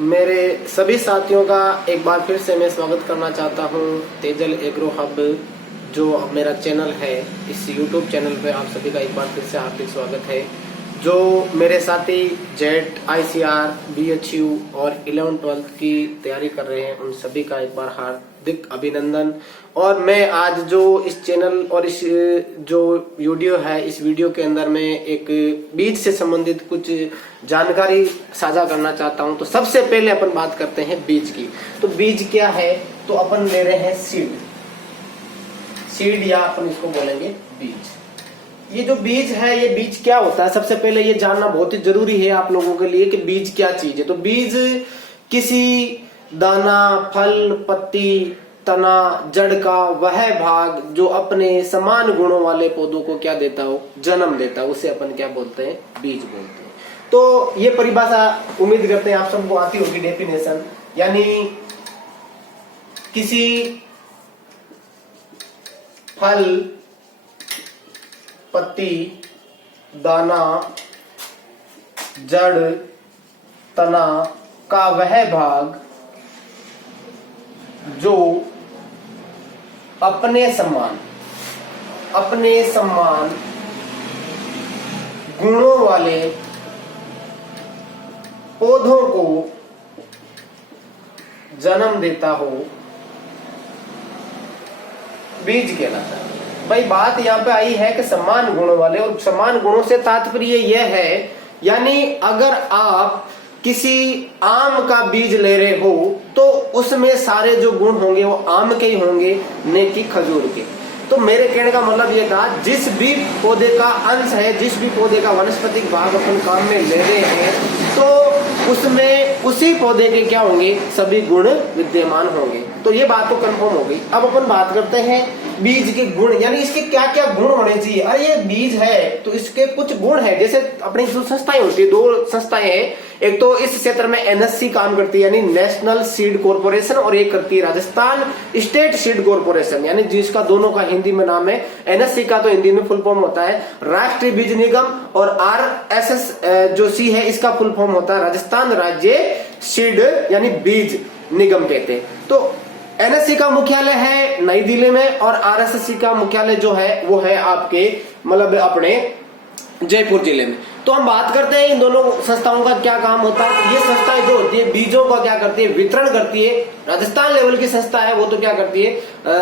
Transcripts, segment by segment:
मेरे सभी साथियों का एक बार फिर से मैं स्वागत करना चाहता हूं तेजल एग्रो हब जो मेरा चैनल है। इस यूट्यूब चैनल पे आप सभी का एक बार फिर से हार्दिक स्वागत है। जो मेरे साथी जेट ICR BHU और 11th-12th की तैयारी कर रहे हैं उन सभी का एक बार हार्दिक अभिनंदन। और मैं आज जो इस चैनल और इस जो वीडियो है, इस वीडियो के अंदर मैं एक बीज से संबंधित कुछ जानकारी साझा करना चाहता हूं। तो सबसे पहले अपन बात करते हैं बीज की। तो बीज क्या है? तो अपन ले रहे हैं सीड या अपन इसको बोलेंगे बीज। ये जो बीज है, ये बीज क्या होता है? सबसे पहले ये जानना बहुत ही जरूरी है आप लोगों के लिए कि बीज क्या चीज है। तो बीज किसी दाना, फल, पत्ती, तना, जड़ का वह भाग जो अपने समान गुणों वाले पौधों को क्या देता हो, जन्म देता हो, उसे अपन क्या बोलते हैं? बीज बोलते हैं। तो ये परिभाषा उम्मीद करते हैं आप सबको आती होगी, डेफिनेशन। यानी किसी फल, पत्ती, दाना, जड़, तना का वह भाग जो अपने समान गुणों वाले पौधों को जन्म देता हो, बीज कहलाता है। भाई बात यहाँ पे आई है कि समान गुणों वाले, और समान गुणों से तात्पर्य यह है, यानी अगर आप किसी आम का बीज ले रहे हो तो उसमें सारे जो गुण होंगे वो आम के ही होंगे, न कि खजूर के। तो मेरे कहने का मतलब ये था, जिस भी पौधे का अंश है, जिस भी पौधे का वनस्पतिक भाग अपन काम में ले रहे हैं, तो उसमें उसी पौधे के क्या होंगे? सभी गुण विद्यमान होंगे। तो ये बात तो कंफर्म हो गई। अब अपन बात करते हैं बीज के गुण, यानी इसके क्या क्या गुण होने चाहिए। अरे ये बीज है तो इसके कुछ गुण है। जैसे अपनी जो संस्थाएं होती है, दो संस्थाएं हैं, एक तो इस क्षेत्र में NSC काम करती है यानी नेशनल सीड कॉर्पोरेशन, और एक करती है राजस्थान स्टेट सीड कॉर्पोरेशन, यानी जिसका दोनों का हिंदी में नाम है। NSC का तो हिंदी में फुल फॉर्म होता है राष्ट्रीय बीज निगम, और RSS जो C है इसका फुल फॉर्म होता है राजस्थान राज्य सीड यानी बीज निगम कहते हैं। तो NSC का मुख्यालय है नई दिल्ली में, और RSS का मुख्यालय जो है वो है आपके मतलब अपने जयपुर जिले में। तो हम बात करते हैं इन दोनों संस्थाओं का क्या काम होता है। ये संस्थाएं जो होती है बीजों का क्या करती है? वितरण करती है। राजस्थान लेवल की संस्था है वो तो क्या करती है?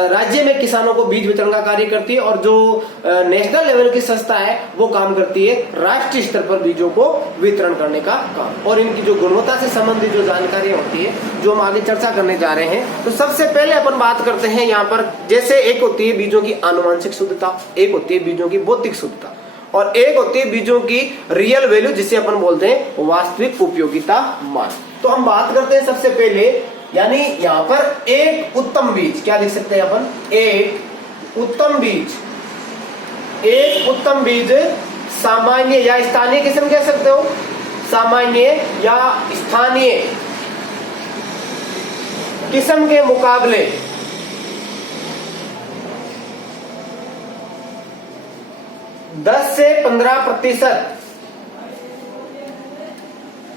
राज्य में किसानों को बीज वितरण का कार्य करती है, और जो नेशनल लेवल की संस्था है वो काम करती है राष्ट्रीय स्तर पर बीजों को वितरण करने का काम। और इनकी जो गुणवत्ता से संबंधित जो जानकारी होती है जो हम आगे चर्चा करने जा रहे हैं। तो सबसे पहले अपन बात करते हैं यहाँ पर, जैसे एक होती है बीजों की आनुवंशिक शुद्धता, एक होती है बीजों की भौतिक शुद्धता, और एक होती है बीजों की रियल वैल्यू, जिसे अपन बोलते हैं वास्तविक उपयोगिता मान। तो हम बात करते हैं सबसे पहले, यानी यहाँ पर एक उत्तम बीज क्या लिख सकते हैं अपन? एक उत्तम बीज सामान्य या स्थानीय किस्म कह सकते हो, सामान्य या स्थानीय किस्म के मुकाबले 10 से 15%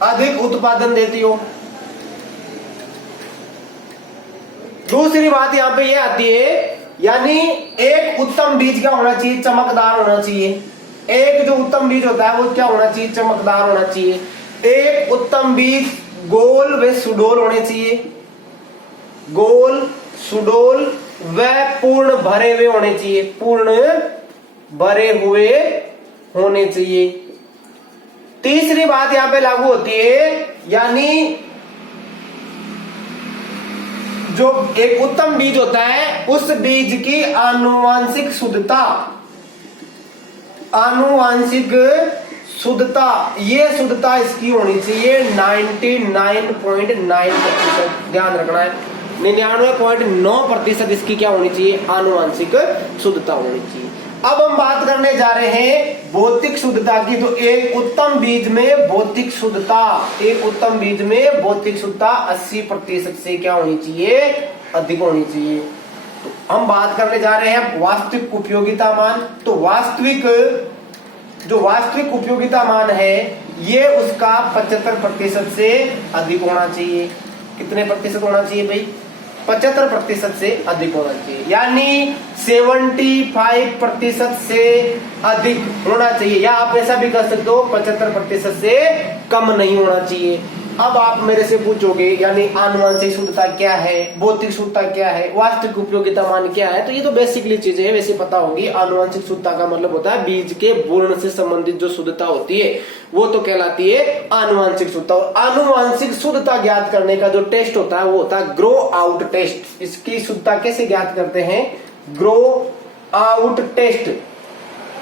अधिक उत्पादन देती हो। दूसरी बात यहां पे ये आती है, यानी एक उत्तम बीज क्या होना चाहिए? चमकदार होना चाहिए। एक जो उत्तम बीज होता है वो क्या होना चाहिए? चमकदार होना चाहिए। एक उत्तम बीज गोल व सुडौल होने चाहिए, गोल, सुडौल व पूर्ण भरे हुए होने चाहिए, पूर्ण भरे हुए होने चाहिए। तीसरी बात यहां पे लागू होती है, यानी जो एक उत्तम बीज होता है उस बीज की आनुवांशिक शुद्धता, ये शुद्धता इसकी होनी चाहिए 99.9%। ध्यान रखना है, 99.9% इसकी क्या होनी चाहिए? आनुवांशिक शुद्धता होनी चाहिए। अब हम बात करने जा रहे हैं भौतिक शुद्धता की। तो एक उत्तम बीज में भौतिक शुद्धता 80% से क्या होनी चाहिए? अधिक होनी चाहिए। तो हम बात करने जा रहे हैं वास्तविक उपयोगिता मान। तो वास्तविक उपयोगिता मान है ये उसका 75% से अधिक होना चाहिए। कितने प्रतिशत होना चाहिए भाई? 75% से अधिक होना चाहिए, यानी 75% से अधिक होना चाहिए, या आप ऐसा भी कर सकते हो 75% से कम नहीं होना चाहिए। अब आप मेरे से पूछोगे यानी आनुवंशिक शुद्धता क्या है, भौतिक शुद्धता क्या है, वास्तविक उपयोगिता मान क्या है, तो ये तो बेसिकली चीजें है, वैसे पता होगी। आनुवंशिक शुद्धता का मतलब होता है बीज के भ्रूण से संबंधित जो शुद्धता होती है वो तो कहलाती है आनुवंशिक शुद्धता। और आनुवंशिक शुद्धता ज्ञात करने का जो टेस्ट होता है वो होता है ग्रो आउट टेस्ट। इसकी शुद्धता कैसे ज्ञात करते हैं? Grow out test.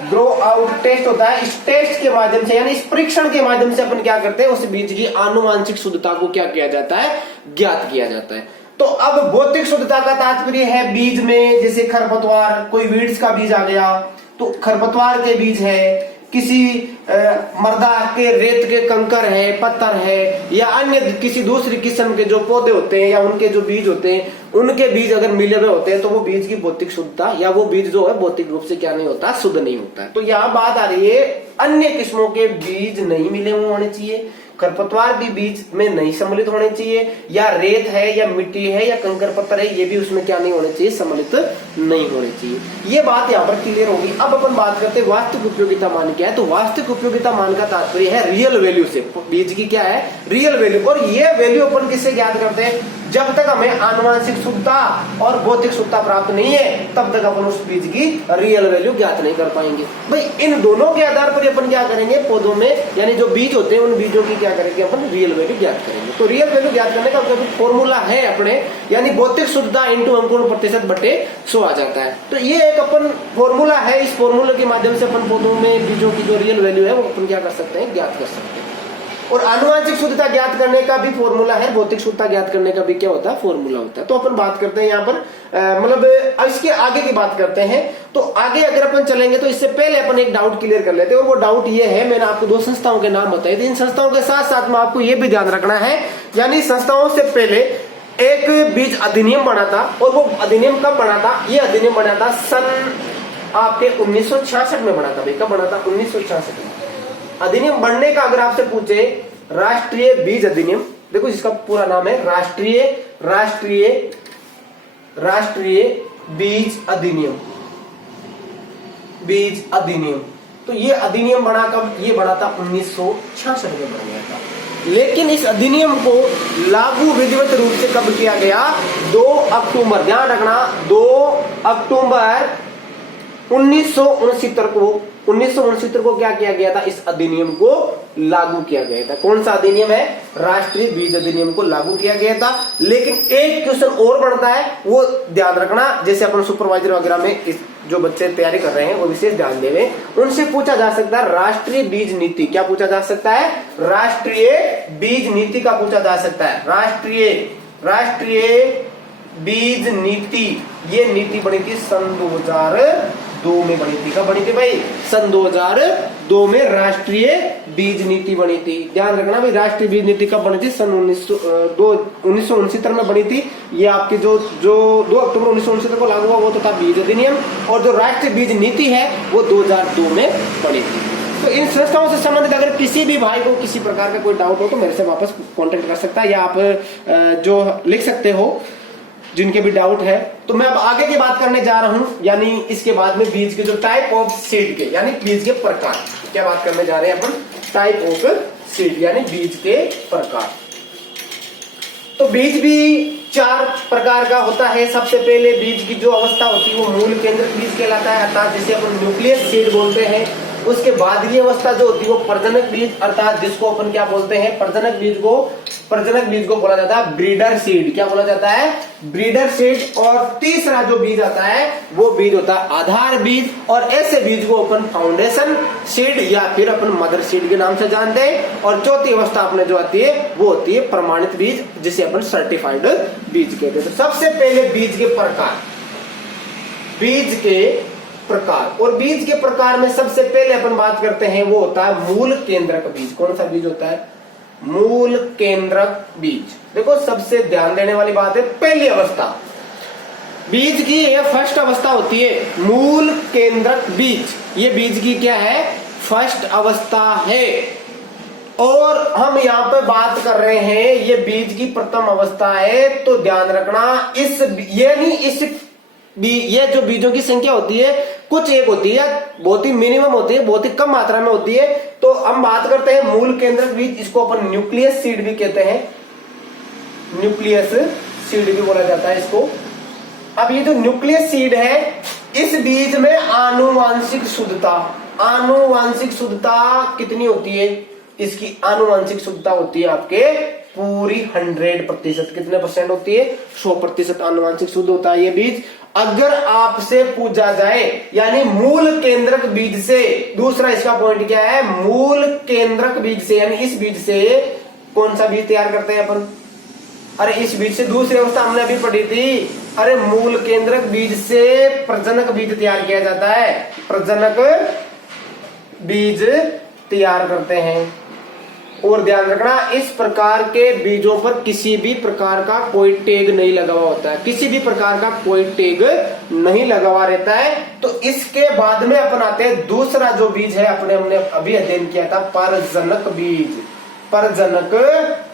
Grow out test होता है, इस टेस्ट के माध्यम से यानी इस परीक्षण के माध्यम से अपन क्या करते हैं, उस बीज की आनुवंशिक शुद्धता को क्या किया जाता है? ज्ञात किया जाता है। तो अब भौतिक शुद्धता का तात्पर्य है बीज में, जैसे खरपतवार, कोई वीड्स का बीज आ गया तो खरपतवार के बीज है, किसी मृदा के रेत के कंकर है, पत्थर है, या अन्य किसी दूसरी किस्म के जो पौधे होते हैं या उनके जो बीज होते हैं उनके बीज अगर मिले हुए होते हैं तो वो बीज की भौतिक शुद्धता या वो बीज जो है भौतिक रूप से क्या नहीं होता? शुद्ध नहीं होता है। तो यहाँ बात आ रही है अन्य किस्मों के बीज नहीं मिले हुए होने चाहिए, खरपतवार भी बीज में नहीं सम्मिलित होने चाहिए, या रेत है या मिट्टी है या कंकर पत्थर है ये भी उसमें क्या नहीं होने चाहिए? सम्मिलित नहीं होने चाहिए। ये बात यहाँ पर क्लियर होगी। अब अपन बात करते हैं वास्तविक उपयोगिता मान क्या है। तो वास्तविक उपयोगिता मान का तात्पर्य है रियल वैल्यू से, बीज की क्या है? Real value. और ये वैल्यू अपन किससे ज्ञात करते हैं? जब तक हमें आनुवंशिक शुद्धता और भौतिक शुद्धता प्राप्त नहीं है तब तक अपन उस बीज की रियल वैल्यू ज्ञात नहीं कर पाएंगे। भाई इन दोनों के आधार पर अपन क्या करेंगे? पौधों में यानी जो बीज होते हैं उन बीजों की क्या करेंगे? अपन रियल वैल्यू ज्ञात करेंगे। तो रियल वैल्यू ज्ञात करने का फॉर्मूला है अपने, यानी भौतिक शुद्धता इंटू अंकुरण प्रतिशत बटे 100 आ जाता है। तो ये एक अपन फॉर्मूला है, इस फॉर्मूले के माध्यम से अपन पौधों में बीजों की जो रियल वैल्यू है वो अपन क्या कर सकते हैं? ज्ञात कर सकते हैं। और आनुवंशिक शुद्धता ज्ञात करने का भी फॉर्मूला है, भौतिक शुद्धता ज्ञात करने का भी क्या होता है? फॉर्मूला होता है। तो अपन बात करते हैं यहाँ पर मतलब इसके आगे की बात करते हैं। तो आगे अगर अपन चलेंगे तो इससे पहले अपन एक डाउट क्लियर कर लेते हैं, और वो डाउट ये है, मैंने आपको 2 संस्थाओं के नाम बताए थे, इन संस्थाओं के साथ साथ में आपको ये भी ध्यान रखना है, यानी संस्थाओं से पहले एक बीज अधिनियम बना था, और वो अधिनियम कब बना था? ये अधिनियम बना था सन आपके 1966 में बना था। भाई कब बना था? 1966 में। अधिनियम बनने का अगर आपसे पूछे, राष्ट्रीय बीज अधिनियम, देखो जिसका पूरा नाम है राष्ट्रीय बीज अधिनियम, बीज अधिनियम। तो ये अधिनियम बना कब? ये बना था 1966 में बन गया था। लेकिन इस अधिनियम को लागू विधिवत रूप से कब किया गया? 2 अक्टूबर, ध्यान रखना, 2 अक्टूबर 1969 को क्या किया गया था? इस अधिनियम को लागू किया गया था। कौन सा अधिनियम है? राष्ट्रीय बीज अधिनियम को लागू किया गया था। लेकिन एक क्वेश्चन और बनता है, वो ध्यान रखना, जैसे अपन सुपरवाइजर वगैरह में इस जो बच्चे तैयारी कर रहे हैं वो विशेष ध्यान देंगे, उनसे पूछा जा सकता है राष्ट्रीय बीज नीति। क्या पूछा जा सकता है? राष्ट्रीय बीज नीति का पूछा जा सकता है। राष्ट्रीय बीज नीति, ये नीति बनी थी सन 2002 में बनी थी। कब बनी थी भाई? सन 2002 में राष्ट्रीय बीज नीति बनी थी। ध्यान रखना भाई, राष्ट्रीय बीज नीति कब बनी थी? सन 1969 में बनी थी। ये आपकी जो 2 अक्टूबर 1969 को लागू हुआ वो तो था बीज अधिनियम, और जो राष्ट्रीय बीज नीति है वो 2002 में बनी थी। तो इन संस्थाओं से संबंधित अगर किसी भी भाई को किसी प्रकार का कोई डाउट हो तो मेरे से वापस कांटेक्ट कर सकता है, या आप जो लिख सकते हो जिनके भी डाउट है। तो मैं अब आगे की बात करने जा रहा हूं, यानी इसके बाद में बीज के जो टाइप ऑफ सीड के, यानी बीज के प्रकार, क्या बात करने जा रहे हैं अपन? टाइप ऑफ सीड यानी बीज के प्रकार। तो बीज भी 4 प्रकार का होता है। सबसे पहले बीज की जो अवस्था होती है वो मूल केंद्रक बीज कहलाता है, अर्थात जिसे अपन न्यूक्लियस सीड बोलते हैं। उसके बाद की अवस्था जो होती है वो प्रजनक बीज, अर्थात जिसको अपन क्या बोलते हैं? प्रजनक बीज को बोला जाता है ब्रीडर सीड। क्या बोला जाता है? Breeder seed. और तीसरा जो बीज आता है वो बीज होता है आधार बीज, और ऐसे बीज को अपन फाउंडेशन सीड या फिर अपन मदर सीड के नाम से जानते हैं। और चौथी अवस्था अपने जो आती है वो होती है प्रमाणित बीज, जिसे अपन सर्टिफाइड बीज कहते हैं। तो सबसे पहले बीज के प्रकार, और बीज के प्रकार में सबसे पहले अपन बात करते हैं वो होता है मूल केंद्रक बीज। कौन सा बीज होता है? मूल केंद्रक बीज। देखो सबसे ध्यान देने वाली बात है पहली अवस्था बीज की, यह फर्स्ट अवस्था होती है मूल केंद्रक बीज। ये बीज की क्या है? फर्स्ट अवस्था है। और हम यहाँ पे बात कर रहे हैं ये बीज की प्रथम अवस्था है, तो ध्यान रखना इस ये जो बीजों की संख्या होती है कुछ एक होती है, बहुत ही मिनिमम होती है, बहुत ही कम मात्रा में होती है। तो हम बात करते हैं मूल केंद्रक बीज, इसको अपन न्यूक्लियस सीड भी कहते हैं, न्यूक्लियस सीड भी बोला जाता है इसको। अब ये जो न्यूक्लियस सीड है, इस बीज में आनुवांशिक शुद्धता कितनी होती है? इसकी आनुवांशिक शुद्धता होती है आपके पूरी 100%। कितने परसेंट होती है? 100% आनुवांशिक शुद्ध होता है ये बीज। अगर आपसे पूछा जाए यानी मूल केंद्रक बीज से, दूसरा इसका पॉइंट क्या है, मूल केंद्रक बीज से, यानी इस बीज से कौन सा बीज तैयार करते हैं अपन? अरे इस बीज से दूसरी अवस्था हमने अभी पढ़ी थी, अरे मूल केंद्रक बीज से प्रजनक बीज तैयार किया जाता है, प्रजनक बीज तैयार करते हैं। और ध्यान रखना इस प्रकार के बीजों पर किसी भी प्रकार का कोई टैग नहीं लगा हुआ होता है, किसी भी प्रकार का कोई टैग नहीं लगा हुआ रहता है। तो इसके बाद में अपन आते हैं दूसरा जो बीज है, हमने अभी अध्ययन किया था, परजनक बीज। परजनक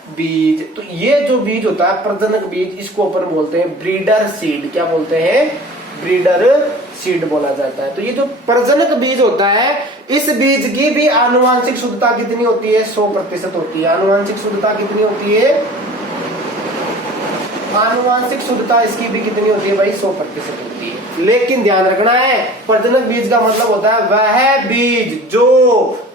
बीज, तो ये जो बीज होता है प्रजनक बीज, इसको अपन बोलते हैं ब्रीडर सीड। क्या बोलते हैं? ब्रीडर सीड बोला जाता है। तो ये जो प्रजनक बीज होता है, इस बीज की भी आनुवांशिक शुद्धता कितनी होती है? 100% होती है। आनुवांशिक शुद्धता कितनी होती है? आनुवांशिक शुद्धता इसकी भी कितनी होती है भाई? 100% होती है। लेकिन ध्यान रखना है, प्रजनक बीज का मतलब होता है वह बीज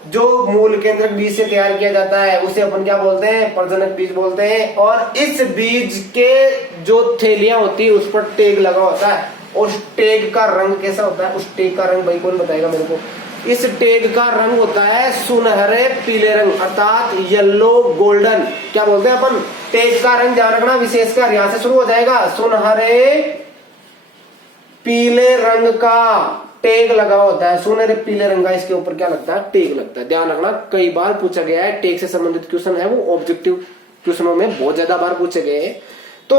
जो मूल केंद्रक बीज से तैयार किया जाता है, उसे अपन क्या बोलते हैं? प्रजनक बीज बोलते हैं। और इस बीज के जो थैलियां होती है उस पर टैग लगा होता है। उस टैग का रंग कैसा होता है? उस टैग का रंग भाई कौन बताएगा मेरे को? इस टैग का रंग होता है सुनहरे पीले रंग, अर्थात येलो गोल्डन। क्या बोलते हैं अपन? टैग का रंग ध्यान रखना, विशेषकर यहां से शुरू हो जाएगा, सुनहरे पीले रंग का टैग लगा होता है। सुनहरे पीले रंग का इसके ऊपर क्या लगता है? टैग लगता है। ध्यान रखना कई बार पूछा गया है, टैग से संबंधित क्वेश्चन है वो ऑब्जेक्टिव क्वेश्चनों में बहुत ज्यादा बार पूछे गए हैं। तो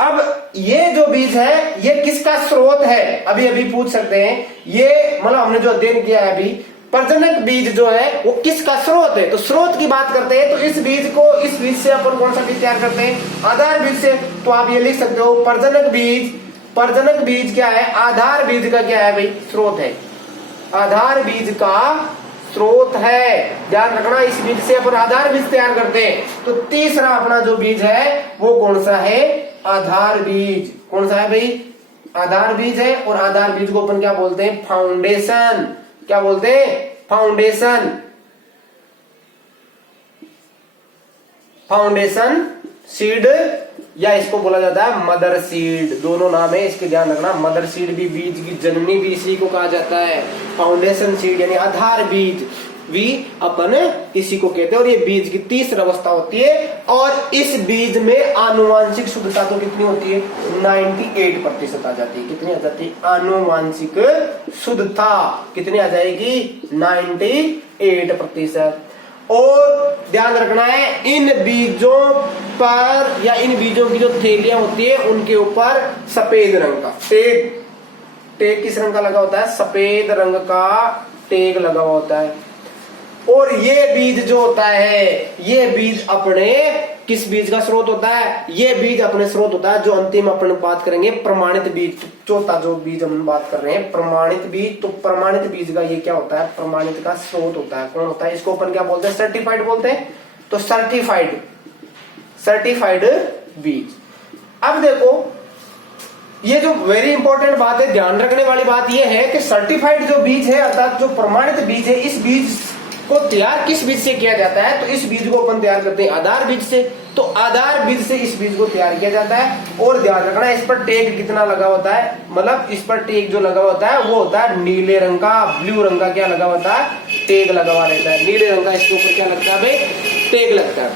अब ये जो बीज है ये किसका स्रोत है? अभी अभी पूछ सकते हैं, ये मतलब हमने जो अध्ययन किया है अभी, प्रजनक बीज जो है वो किसका स्रोत है? तो स्रोत की बात करते हैं, तो इस बीज से अपन कौन सा बीज तैयार करते हैं? आधार बीज से। तो आप ये लिख सकते हो प्रजनक बीज क्या है? आधार बीज का क्या है भाई? स्रोत है। आधार बीज का स्रोत है। ध्यान रखना इस बीज से अपन आधार बीज तैयार करते हैं। तो तीसरा अपना जो बीज है वो कौन सा है? आधार बीज। कौन सा है भाई? आधार बीज है। और आधार बीज को अपन क्या बोलते हैं? फाउंडेशन। क्या बोलते हैं? फाउंडेशन सीड, या इसको बोला जाता है मदर सीड। दोनों नाम है इसके, ध्यान रखना। मदर सीड भी, बीज की जननी भी इसी को कहा जाता है। फाउंडेशन सीड यानी आधार बीज भी अपन इसी को कहते हैं। और ये बीज की तीसरी अवस्था होती है। और इस बीज में आनुवांशिक शुद्धता तो कितनी होती है? 98% आ जाती है। कितनी आ जाती है? आनुवांशिक शुद्धता कितनी आ जाएगी? 98%। और ध्यान रखना है इन बीजों पर, या इन बीजों की जो थैलियां होती है उनके ऊपर सफेद रंग का टैग किस रंग का लगा होता है? सफेद रंग का टैग लगा हुआ होता है। और ये बीज जो होता है, ये बीज अपने किस बीज का स्रोत होता है? ये बीज अपने स्रोत होता है जो अंतिम अपन बात करेंगे प्रमाणित बीज। चौथा जो बीज हम बात कर रहे हैं प्रमाणित बीज। तो प्रमाणित बीज का ये क्या होता है? प्रमाणित का स्रोत होता है। कौन होता है? इसको अपन क्या बोलते हैं? सर्टिफाइड बोलते हैं। तो सर्टिफाइड बीज। अब देखो ये जो वेरी इंपॉर्टेंट बात है, ध्यान रखने वाली बात ये है कि सर्टिफाइड जो बीज है अर्थात जो प्रमाणित बीज है, इस बीज को तैयार किस बीज से किया जाता है? तो इस बीज को अपन तैयार करते हैं आधार बीज से। तो आधार बीज से इस बीज को तैयार किया जाता है। और ध्यान रखना इस पर टैग कितना लगा होता है? मतलब इस पर टैग जो लगा होता है वो होता है नीले रंग का, ब्लू रंग का क्या लगा होता है? टैग लगा हुआ रहता है। नीले रंग का इसके ऊपर क्या लगता है भाई? टैग लगता है।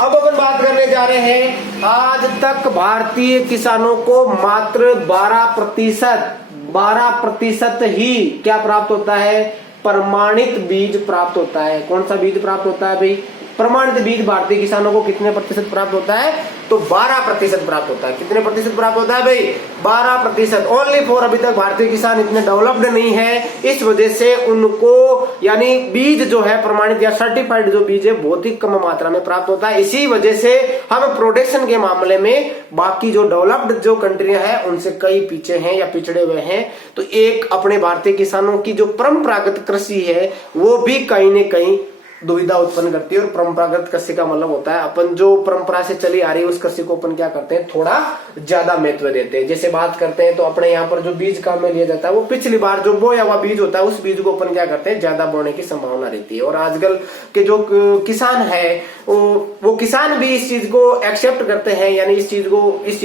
अब अपन बात करने जा रहे हैं, आज तक भारतीय किसानों को मात्र 12% ही क्या प्राप्त होता है? प्रमाणित बीज प्राप्त होता है। कौन सा बीज प्राप्त होता है भाई? प्रमाणित बीज भारतीय किसानों को कितने प्रतिशत प्राप्त होता है? तो 12% प्राप्त होता है। कितने प्रतिशत प्राप्त होता है भाई? 12%। ओनली फॉर अभी तक भारतीय किसान इतने डेवलप्ड नहीं है, इस वजह से उनको यानी बीज जो है प्रमाणित या सर्टिफाइड जो बीज है बहुत ही कम मात्रा में प्राप्त होता है। इसी वजह से हम प्रोडक्शन के मामले में बाकी जो डेवलप्ड जो कंट्रियां हैं उनसे कई पीछे हैं या पिछड़े हुए हैं। तो एक अपने भारतीय किसानों की जो परंपरागत कृषि है वो भी कहीं न कहीं दुविधा उत्पन्न करती है। और परंपरागत कृषि का मतलब होता है अपन जो परंपरा से चली आ रही है उस कृषि को अपन क्या करते हैं, थोड़ा ज्यादा महत्व देते हैं। जैसे बात करते हैं तो अपने यहाँ पर जो बीज काम में लिया जाता है वो पिछली बार जो बोया हुआ बीज होता है उस बीज को अपन क्या करते हैं, ज्यादा बोने की संभावना रहती है। और आजकल के जो किसान है वो किसान भी इस चीज को एक्सेप्ट करते हैं, यानी इस चीज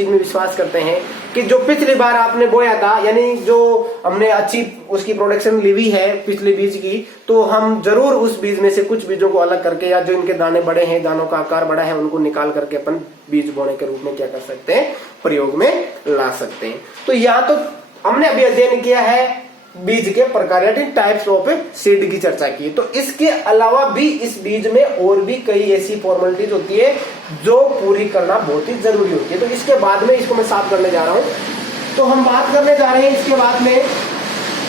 में विश्वास करते हैं कि जो पिछली बार आपने बोया था, यानी जो हमने अच्छी उसकी प्रोडक्शन ली हुई है पिछले बीज की, तो हम जरूर उस बीज में से कुछ बीजों को अलग करके या जो इनके दाने बड़े हैं, दानों का आकार बड़ा है, उनको निकाल करके अपन बीज बोने के रूप में क्या कर सकते हैं, प्रयोग में ला सकते हैं। तो यहाँ तो हमने अभी अध्ययन किया है बीज के प्रकार यानी टाइप्स ऑफ सीड की चर्चा की। तो इसके अलावा भी इस बीज में और भी कई ऐसी फॉर्मेलिटीज होती है जो पूरी करना बहुत ही जरूरी होती है। तो इसके बाद में इसको मैं साफ करने जा रहा हूं। तो हम बात करने जा रहे हैं इसके बाद में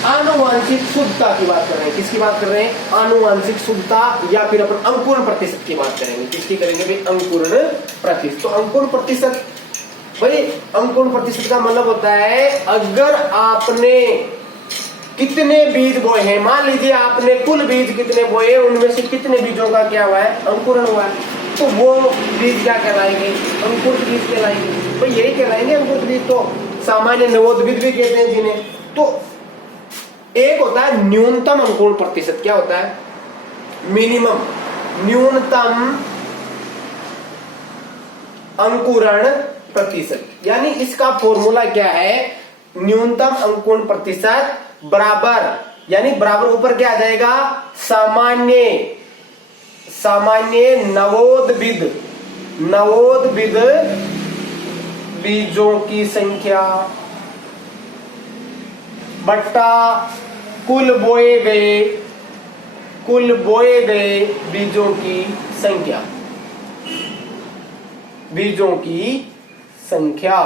आनुवांशिक शुद्धता की बात कर रहे हैं। किसकी बात कर रहे हैं? आनुवांशिक शुद्धता, या फिर अपन अंकुरण प्रतिशत की बात करेंगे। किसकी करेंगे भाई? अंकुरण प्रतिशत। तो अंकुरण प्रतिशत भाई, अंकुरण प्रतिशत का मतलब होता है अगर आपने कितने बीज बोए हैं, मान लीजिए आपने कुल बीज कितने बोए, उनमें से कितने बीजों का क्या हुआ है, अंकुरण हुआ है, तो वो बीज क्या कहलाएंगे? अंकुरित बीज कहलाएंगे। तो यही कहलाएंगे अंकुरित बीज। तो सामान्य नवोद्भिद भी कहते हैं जिन्हें। तो एक होता है न्यूनतम अंकुरण प्रतिशत। क्या होता है? मिनिमम, न्यूनतम अंकुरण प्रतिशत। यानी इसका फॉर्मूला क्या है? न्यूनतम अंकुरण प्रतिशत बराबर, यानी बराबर ऊपर क्या आ जाएगा? सामान्य नवोद्भिद बीजों की संख्या बट्टा कुल बोए गए बीजों की संख्या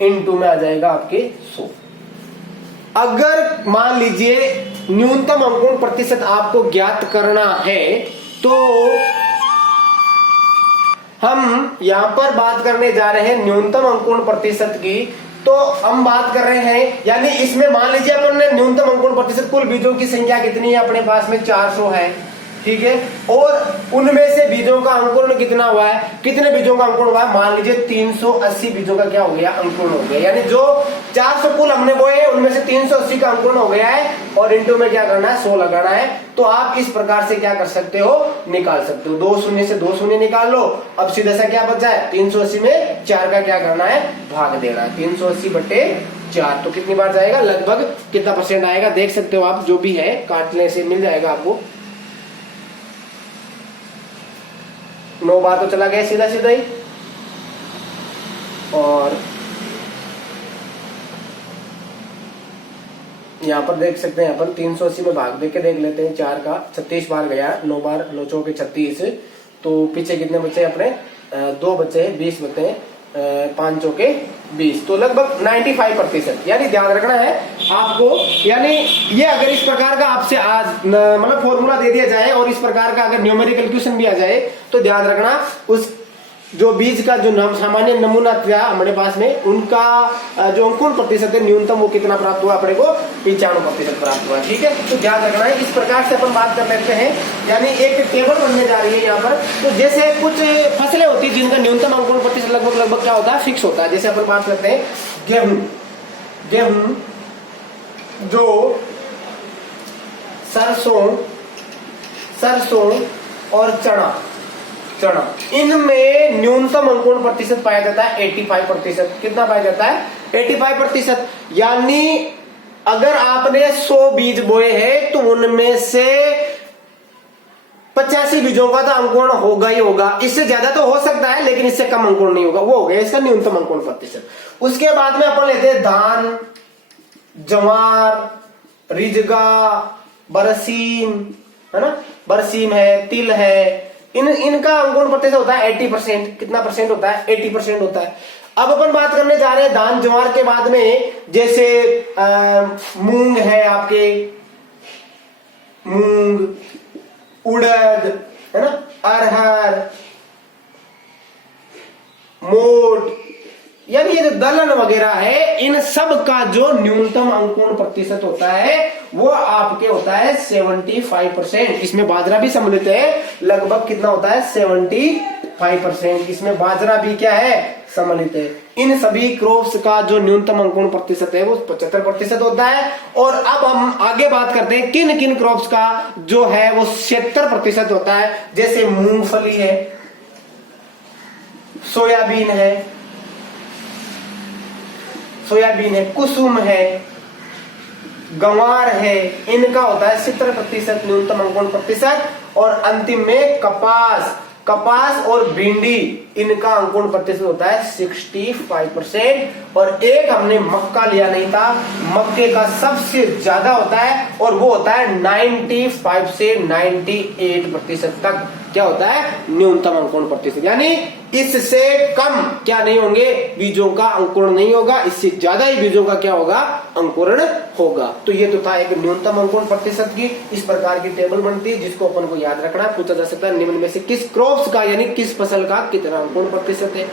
इनटू में आ जाएगा आपके 100। अगर मान लीजिए न्यूनतम अंकुरण प्रतिशत आपको ज्ञात करना है तो हम यहां पर बात करने जा रहे हैं न्यूनतम अंकुरण प्रतिशत की। तो हम बात कर रहे हैं, यानी इसमें मान लीजिए अपन ने न्यूनतम अंकुरण प्रतिशत, कुल बीजों की संख्या कितनी है अपने पास में? 400 है, ठीक है। और उनमें से बीजों का अंकुरण कितना हुआ है? कितने बीजों का अंकुरण हुआ है? मान लीजिए 380 बीजों का क्या हो गया? अंकुरण हो गया। यानी जो 400 कुल हमने बोए उनमें से 380 का अंकुरण हो गया है और इनटू में क्या करना है? 100 लगाना है। तो आप इस प्रकार से क्या कर सकते हो? निकाल सकते हो। 2 शून्य से 2 शून्य निकाल लो। अब सीधा सा क्या बचा है? 380 में 4 का क्या करना है? भाग देना है। 380 बटे 4 तो कितनी बार जाएगा? लगभग कितना परसेंट आएगा देख सकते हो आप, जो भी है काटने से मिल जाएगा आपको। 9 बार तो चला गया सीधा ही। और यहाँ पर देख सकते हैं अपन 380 में भाग दे के देख लेते हैं। 4 का 36 बार गया, 9 बार 9 चौके 36। तो पीछे कितने बचे अपने? 2 बचे, 20 बचे, 5 चौके 20। तो लगभग 95%। यानी ध्यान रखना है आपको, यानी ये अगर इस प्रकार का आपसे आज मतलब फॉर्मूला दे दिया जाए और इस प्रकार का अगर न्यूमेरिकल क्वेश्चन भी आ जाए तो ध्यान रखना उस जो बीज का जो सामान्य नमूना था हमारे पास में, उनका जो अंकुरण प्रतिशत है न्यूनतम वो कितना प्राप्त हुआ अपने को? 95% प्राप्त हुआ। ठीक है, तो ध्यान रखना है। इस प्रकार से अपन बात कर लेते हैं, यानी एक टेबल बनने जा रही है यहाँ पर। तो जैसे कुछ फसलें होती है जिनका न्यूनतम अंकुरण प्रतिशत लगभग क्या होता है? फिक्स होता है। जैसे अपन बात करते हैं गेहूं, जो सरसों और चना, इनमें न्यूनतम अंकुरण प्रतिशत पाया जाता है 85%। कितना पाया जाता है? 85%। यानी अगर आपने 100 बीज बोए हैं तो उनमें से 85 बीजों का तो अंकुरण होगा ही होगा। इससे ज्यादा तो हो सकता है लेकिन इससे कम अंकुरण नहीं होगा। वो हो गया इसका न्यूनतम अंकुरण प्रतिशत। उसके बाद में अपन लेते हैं धान, जवार, रिजगा, बरसीम, है ना, बरसीम है, तिल है, इनका अंकुरण प्रतिशत होता है 80%। कितना परसेंट होता है? 80% होता है। अब अपन बात करने जा रहे हैं धान ज्वार के बाद में, जैसे मूंग है आपके, मूंग, उड़द है ना, अरहर, मोट, यानी ये जो दलहन वगैरह है, इन सब का जो न्यूनतम अंकुरण प्रतिशत होता है वो आपके होता है 75%। इसमें बाजरा भी सम्मिलित है, लगभग कितना होता है? 75%। इसमें बाजरा भी क्या है? सम्मिलित है। इन सभी क्रॉप्स का जो न्यूनतम अंकुरण प्रतिशत है वो 75% होता है। और अब हम आगे बात करते हैं किन किन क्रॉप्स का जो है वो 76% होता है। जैसे मूंगफली है, सोयाबीन है, कुसुम है, गंवार है, इनका होता है 70% न्यूनतम अंकुरण प्रतिशत। और अंतिम में कपास और भिंडी, इनका अंकुरण प्रतिशत होता है 65%। और एक हमने मक्का लिया नहीं था, मक्के का सबसे ज्यादा होता है और वो होता है 95 से 98% तक क्या होता है? न्यूनतम अंकुरण प्रतिशत। यानी इससे कम क्या नहीं होंगे? बीजों का अंकुरण नहीं होगा, इससे ज्यादा ही बीजों का क्या होगा? अंकुरण होगा। तो ये तो था एक न्यूनतम अंकुरण प्रतिशत की इस प्रकार की टेबल बनती है, जिसको अपन को याद रखना। पूछा जा सकता है निम्न में से किस क्रॉप्स का यानी किस फसल का कितना अंकुरण प्रतिशत है।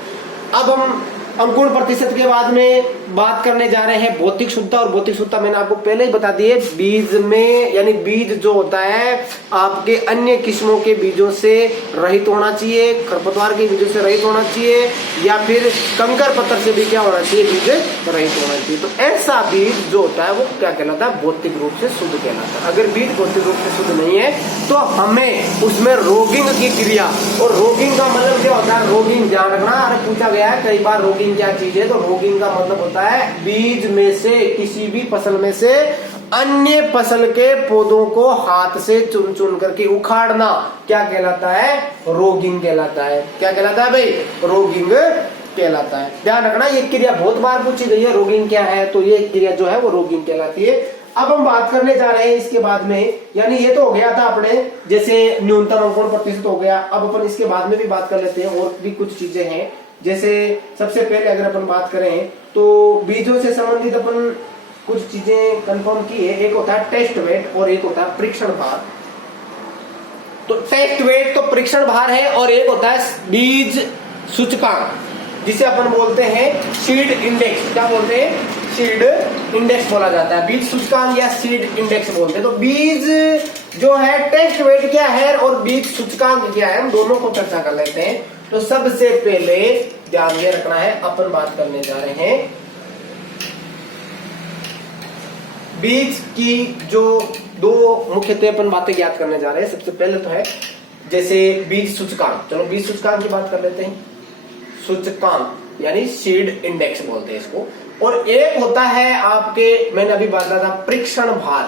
अब हम अंकुरण प्रतिशत के बाद में बात करने जा रहे हैं भौतिक शुद्धता। और भौतिक शुद्धता मैंने आपको पहले ही बता दी है, बीज में यानी बीज जो होता है आपके अन्य किस्मों के बीजों से रहित होना चाहिए, खरपतवार के बीजों से रहित होना चाहिए, या फिर कंकर पत्थर से भी क्या होना चाहिए? बीज रहित होना चाहिए। तो ऐसा बीज जो होता है वो क्या कहलाता है? भौतिक रूप से शुद्ध कहलाता है। अगर बीज भौतिक रूप से शुद्ध नहीं है तो हमें उसमें रोगिंग की क्रिया, और रोगिंग का मतलब क्या होता है? रोगिंग ध्यान रखना, अरे पूछा गया है कई बार रोगिंग क्या चीज है। तो रोगिंग का मतलब होता है बीज में से, किसी भी फसल में से अन्य फसल के पौधों को हाथ से चुन चुन करके उखाड़ना क्या कहलाता है? रोगिंग कहलाता है। क्या कहलाता है भाई? रोगिंग कहलाता है। ध्यान रखना, ये क्रिया बहुत बार पूछी गई है, रोगिंग क्या है? तो ये क्रिया जो है वो रोगिंग कहलाती है। अब हम बात करने जा रहे हैं इसके बाद में, यानी ये तो हो गया था अपने जैसे न्यूनतम अंकुरण प्रतिशत हो गया। अब अपन इसके बाद में भी बात कर लेते हैं, और भी कुछ चीजें हैं। जैसे सबसे पहले अगर अपन बात करें तो बीजों से संबंधित अपन कुछ चीजें कंफर्म की है। एक होता है टेस्ट वेट और एक होता है परीक्षण भार। तो टेस्ट वेट तो परीक्षण भार है, और एक होता है बीज सूचकांक, जिसे अपन बोलते हैं सीड इंडेक्स। क्या बोलते हैं? सीड इंडेक्स बोला जाता है। बीज सूचकांक या सीड इंडेक्स बोलते हैं। तो बीज जो है टेस्ट वेट क्या है और बीज सूचकांक क्या है, हम दोनों को चर्चा कर लेते हैं। तो सबसे पहले ध्यान ये रखना है, अपन बात करने जा रहे हैं बीज की जो दो मुख्यतः अपन बातें याद करने जा रहे हैं। सबसे पहले तो है जैसे बीज सूचकांक। चलो बीज सूचकांक की बात कर लेते हैं। सूचकांक यानी सीड इंडेक्स बोलते हैं इसको। और एक होता है आपके, मैंने अभी बताया था परीक्षण भार।